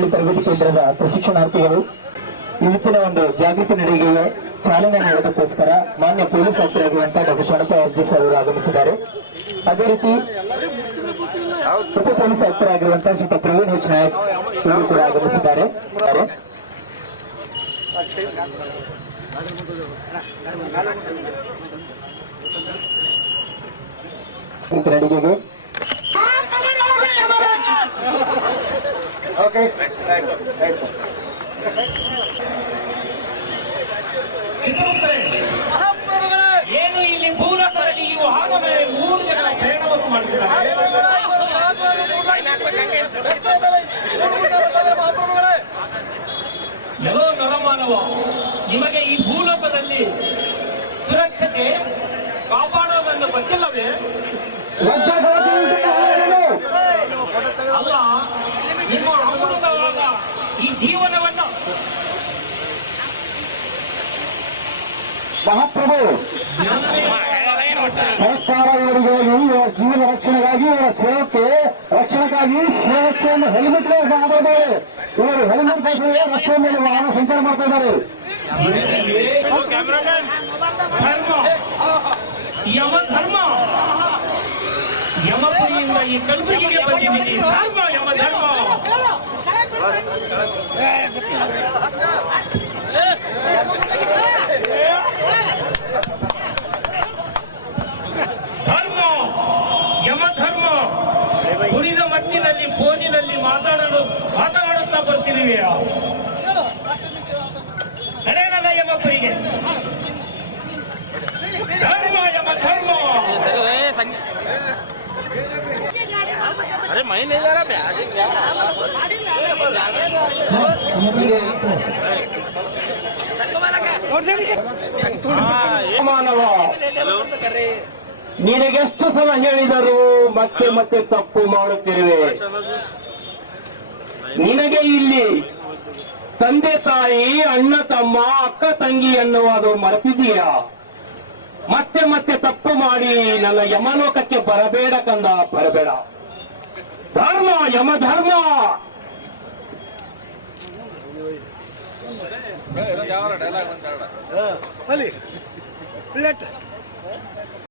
ತರಬೇತಿ ಕೇಂದ್ರದ ಪ್ರಶಿಕ್ಷಣಾರ್ಥಿಗಳು ಇವತ್ತಿನ ಒಂದು ಜಾಗೃತಿ ನಡಿಗೆಗೆ ಚಾಲನೆ ನೀಡೋದಕ್ಕೋಸ್ಕರ ಮಾನ್ಯ ಪೊಲೀಸ್ ಆಯುಕ್ತರಾಗಿರುವಂತಹ doctor Sharanappa S D sir ಅವರು ಆಗಮಿಸಿದ್ದಾರೆ. ಅದೇ ರೀತಿ ಉಪ ಪೊಲೀಸ್ ಆಯುಕ್ತರಾಗಿರುವಂತಹ ಶ್ರೀ ಪ್ರವೀಣ್ ಎಚ್ ನಾಯಕ್ ಇವರು ಕೂಡ ಆಗಮಿಸಿದ್ದಾರೆ. ನಡಿಗೆಗೆ ಏನು ಇಲ್ಲಿ ಮೂಲಕದಲ್ಲಿ ಇವು ಆದ ಮೇಲೆ 3 ಜನರ ಪ್ರಯಾಣವನ್ನು ಮಾಡಿದ್ದಾರೆ. ಎಲ್ಲೋ ನರಮಾನವ, ನಿಮಗೆ ಈ ಭೂಲೋಕದಲ್ಲಿ ಸುರಕ್ಷತೆ ಕಾಪಾಡೋದನ್ನು ಗೊತ್ತಿಲ್ಲವೇ? ಅಲ್ಲ, ನಿಮ್ಮ ಅಮೃತವಾದ ಈ ಜೀವನವನ್ನು ಮಹಾಪ್ರಭು ಸರ್ಕಾರ ಇವರಿಗೆ ಇವರ ಜೀವನ ರಕ್ಷಣೆಗಾಗಿ ಇವರ ಸೇವಕ್ಕೆ ರಕ್ಷಣೆಗಾಗಿ ಸೇವೆಯನ್ನು ಹೆಲ್ಮೆಟ್ ಮಾಡಿದ್ದಾರೆ. ಇವರು ಹೆಲ್ಮೆಟ್ ಧರಿಸದೆ ರಸ್ತೆ ಮೇಲೆ ವಾಹನ ಸಂಚಾರ ಮಾಡ್ತಾ ಇದ್ದಾರೆ. ಯಮಧರ್ಮ, ಯಮಪುರಿಯಿಂದ ಈ ಕಲಬುರಗಿಗೆ ಬಂದಿದ್ದೀನಿ. ಧರ್ಮ, ಯಮಧರ್ಮ. ಧರ್ಮ, ಯಮಧರ್ಮ. ಕುಡಿದ ಮಟ್ಟಿನಲ್ಲಿ ಫೋನಿನಲ್ಲಿ ಮಾತನಾಡುತ್ತಾ ಬರ್ತಿದ್ದೀವಿ. ನಡೆಯಲ್ಲ ಯಮಪುರಿಗೆ. ಧರ್ಮ, ಯಮಧರ್ಮ. अरे मैं नहीं जा रहा ಮಾನವ, ನಿನಗೆಷ್ಟು ಸಲ ಹೇಳಿದರೂ ಮತ್ತೆ ಮತ್ತೆ ತಪ್ಪು ಮಾಡುತ್ತಿರುವೆ. ನಿನಗೆ ಇಲ್ಲಿ ತಂದೆ ತಾಯಿ, ಅಣ್ಣ ತಮ್ಮ, ಅಕ್ಕ ತಂಗಿ ಎನ್ನುವುದು ಮರೆತಿದೀಯಾ? ಮತ್ತೆ ಮತ್ತೆ ತಪ್ಪು ಮಾಡಿ ನನ್ನ ಯಮಲೋಕಕ್ಕೆ ಬರಬೇಡ ಕಂದ, ಬರಬೇಡ. ಧರ್ಮ, ಯಮಧರ್ಮ. ಡೈಲಾಗ್